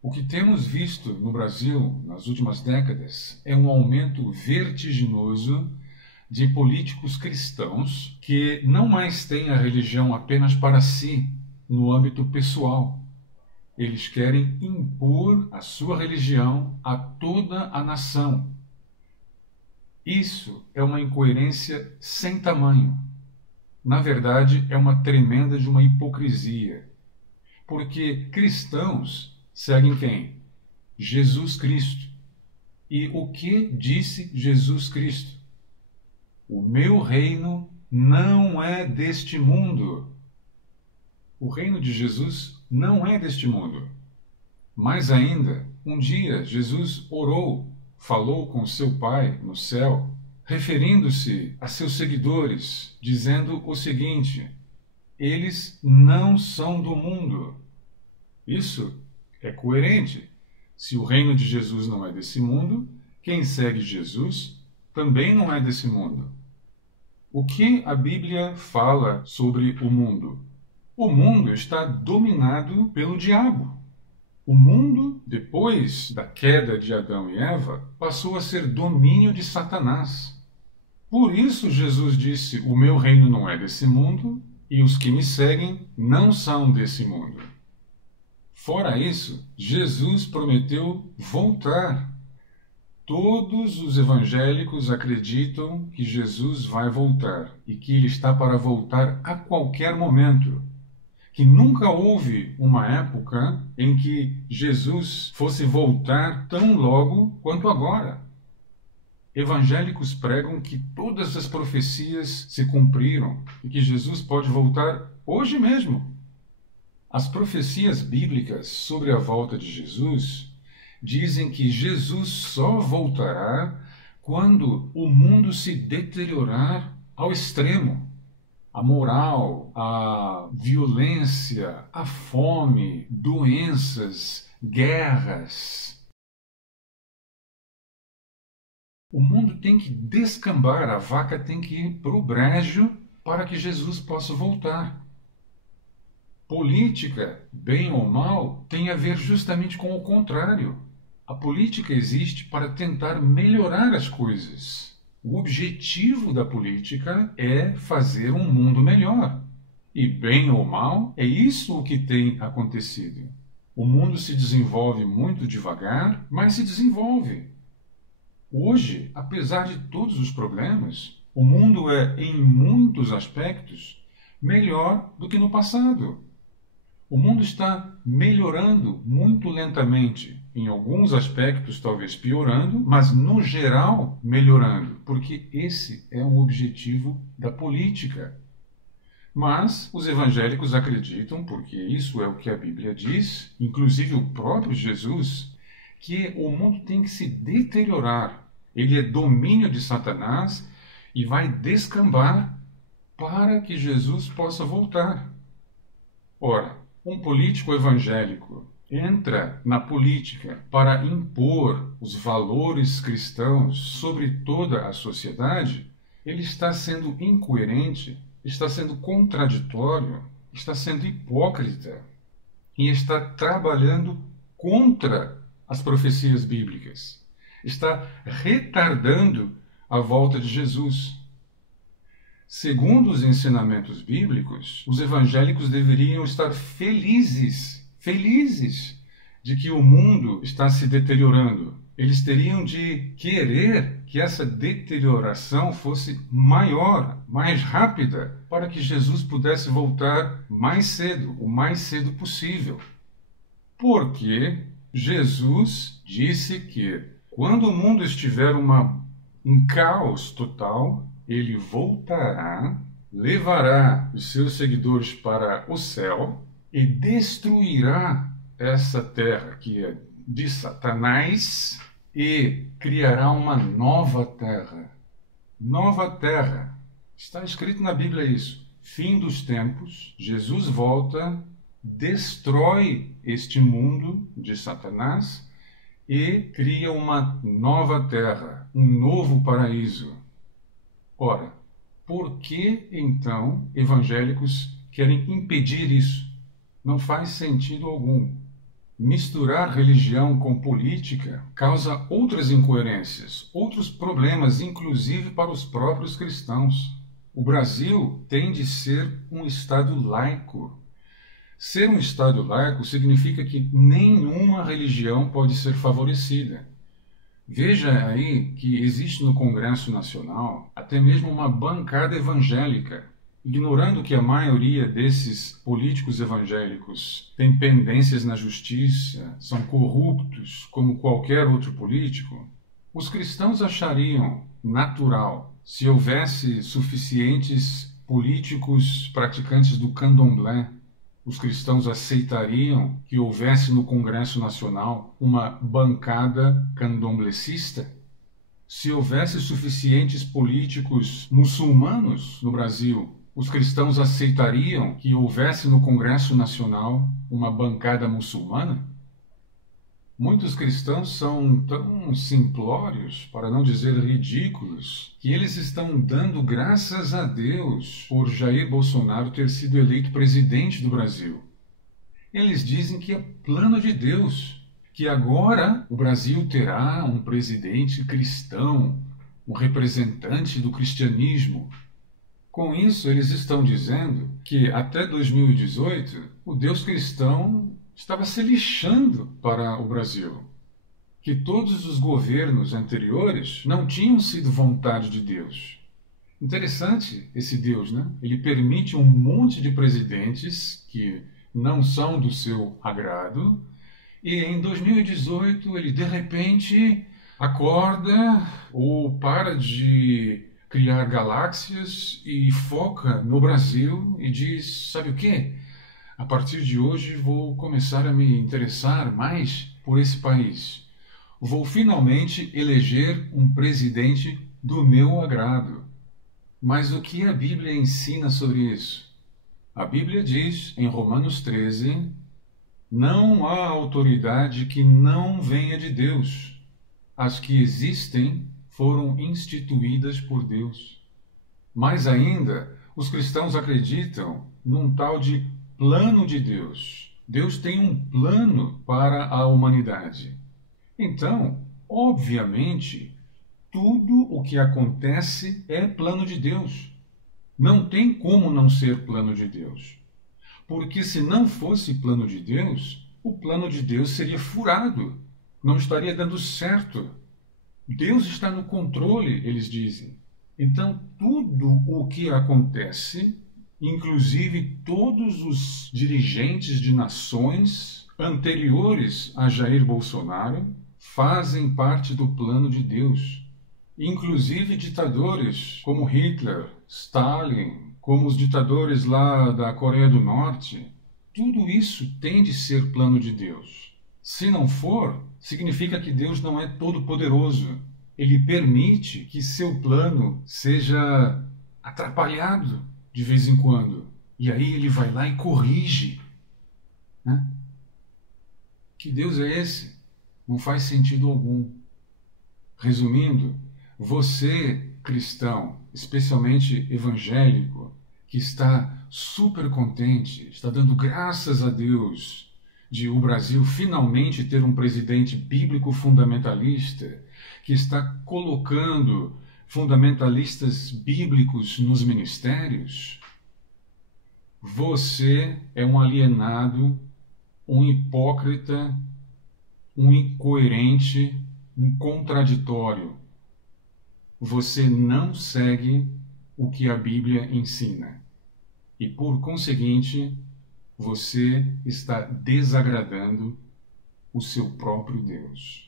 O que temos visto no Brasil nas últimas décadas é um aumento vertiginoso de políticos cristãos que não mais têm a religião apenas para si, no âmbito pessoal. Eles querem impor a sua religião a toda a nação. Isso é uma incoerência sem tamanho. Na verdade, é uma tremenda de uma hipocrisia. Porque cristãos seguem quem? Jesus Cristo. E o que disse Jesus Cristo? O meu reino não é deste mundo. O reino de Jesus não é deste mundo. Mais ainda, um dia Jesus orou, falou com seu Pai no céu, referindo-se a seus seguidores, dizendo o seguinte: eles não são do mundo. Isso é coerente. Se o reino de Jesus não é desse mundo, quem segue Jesus também não é desse mundo. O que a Bíblia fala sobre o mundo? O mundo está dominado pelo diabo. O mundo, depois da queda de Adão e Eva, passou a ser domínio de Satanás. Por isso Jesus disse: o meu reino não é desse mundo e os que me seguem não são desse mundo. Fora isso, Jesus prometeu voltar. Todos os evangélicos acreditam que Jesus vai voltar e que ele está para voltar a qualquer momento. Que nunca houve uma época em que Jesus fosse voltar tão logo quanto agora. Evangélicos pregam que todas as profecias se cumpriram e que Jesus pode voltar hoje mesmo. As profecias bíblicas sobre a volta de Jesus dizem que Jesus só voltará quando o mundo se deteriorar ao extremo. A moral, a violência, a fome, doenças, guerras. O mundo tem que descambar, a vaca tem que ir para o brejo para que Jesus possa voltar. Política, bem ou mal, tem a ver justamente com o contrário. A política existe para tentar melhorar as coisas. O objetivo da política é fazer um mundo melhor. E bem ou mal, é isso o que tem acontecido. O mundo se desenvolve muito devagar, mas se desenvolve. Hoje, apesar de todos os problemas, o mundo é, em muitos aspectos, melhor do que no passado. O mundo está melhorando muito lentamente, em alguns aspectos talvez piorando, mas no geral melhorando, porque esse é o objetivo da política. Mas os evangélicos acreditam, porque isso é o que a Bíblia diz, inclusive o próprio Jesus, que o mundo tem que se deteriorar. Ele é domínio de Satanás e vai descambar para que Jesus possa voltar. Ora, um político evangélico entra na política para impor os valores cristãos sobre toda a sociedade, ele está sendo incoerente, está sendo contraditório, está sendo hipócrita e está trabalhando contra as profecias bíblicas. Está retardando a volta de Jesus. Segundo os ensinamentos bíblicos, os evangélicos deveriam estar felizes de que o mundo está se deteriorando. Eles teriam de querer que essa deterioração fosse maior, mais rápida, para que Jesus pudesse voltar mais cedo, o mais cedo possível. Porque Jesus disse que quando o mundo estiver um caos total, ele voltará, levará os seus seguidores para o céu e destruirá essa terra que é de Satanás e criará uma nova terra. Nova terra. Está escrito na Bíblia isso. Fim dos tempos, Jesus volta, destrói este mundo de Satanás e cria uma nova terra, um novo paraíso. Ora, por que então evangélicos querem impedir isso? Não faz sentido algum. Misturar religião com política causa outras incoerências, outros problemas, inclusive para os próprios cristãos. O Brasil tem de ser um Estado laico. Ser um Estado laico significa que nenhuma religião pode ser favorecida. Veja aí que existe no Congresso Nacional até mesmo uma bancada evangélica, ignorando que a maioria desses políticos evangélicos tem pendências na justiça, são corruptos como qualquer outro político. Os cristãos achariam natural, se houvesse suficientes políticos praticantes do candomblé, os cristãos aceitariam que houvesse no Congresso Nacional uma bancada candomblecista? Se houvesse suficientes políticos muçulmanos no Brasil, os cristãos aceitariam que houvesse no Congresso Nacional uma bancada muçulmana? Muitos cristãos são tão simplórios, para não dizer ridículos, que eles estão dando graças a Deus por Jair Bolsonaro ter sido eleito presidente do Brasil. Eles dizem que é plano de Deus, que agora o Brasil terá um presidente cristão, um representante do cristianismo. Com isso, eles estão dizendo que até 2018 o Deus cristão estava se lixando para o Brasil, que todos os governos anteriores não tinham sido vontade de Deus. Interessante esse Deus, né? Ele permite um monte de presidentes que não são do seu agrado, e em 2018 ele de repente acorda ou para de criar galáxias e foca no Brasil e diz, sabe o quê? A partir de hoje vou começar a me interessar mais por esse país. Vou finalmente eleger um presidente do meu agrado. Mas o que a Bíblia ensina sobre isso? A Bíblia diz, em Romanos 13, não há autoridade que não venha de Deus. As que existem foram instituídas por Deus. Mais ainda, os cristãos acreditam num tal de plano de Deus. Deus tem um plano para a humanidade. Então, obviamente, tudo o que acontece é plano de Deus. Não tem como não ser plano de Deus. Porque se não fosse plano de Deus, o plano de Deus seria furado. Não estaria dando certo. Deus está no controle, eles dizem. Então, tudo o que acontece, inclusive todos os dirigentes de nações anteriores a Jair Bolsonaro, fazem parte do plano de Deus. Inclusive ditadores como Hitler, Stalin, como os ditadores lá da Coreia do Norte. Tudo isso tem de ser plano de Deus. Se não for, significa que Deus não é todo-poderoso. Ele permite que seu plano seja atrapalhado de vez em quando. E aí ele vai lá e corrige. Né? Que Deus é esse? Não faz sentido algum. Resumindo, você, cristão, especialmente evangélico, que está super contente, está dando graças a Deus de o Brasil finalmente ter um presidente bíblico fundamentalista, que está colocando fundamentalistas bíblicos nos ministérios, você é um alienado, um hipócrita, um incoerente, um contraditório. Você não segue o que a Bíblia ensina. E, por conseguinte, você está desagradando o seu próprio Deus.